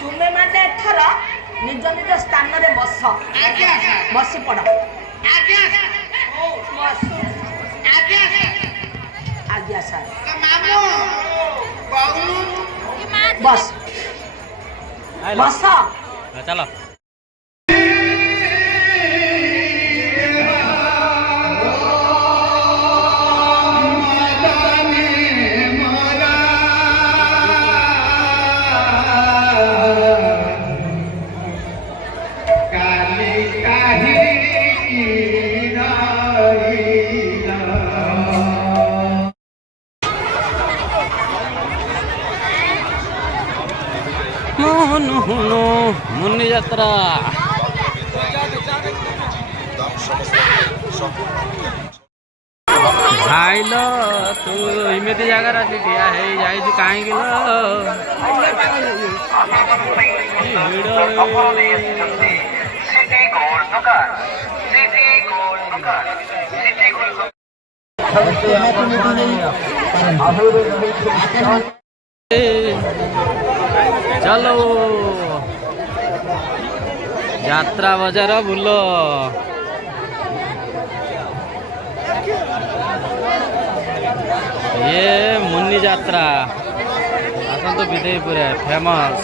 ତୁମେ ମାନେ ଏଥର ନିଜ ନିଜ ସ୍ଥାନରେ ବସ। ବସି ପଡ଼। ଆଜ୍ଞା ସାର୍। ବସ ବସ। ଚାଲ। मुन्नी यात्रा भाई लो तू इमेती जगह आसी ठिया है जाई कहीं चलो यात्रा बजार बुल। ये मुन्नी यात्रा आसतु विदेयपुर फेमस।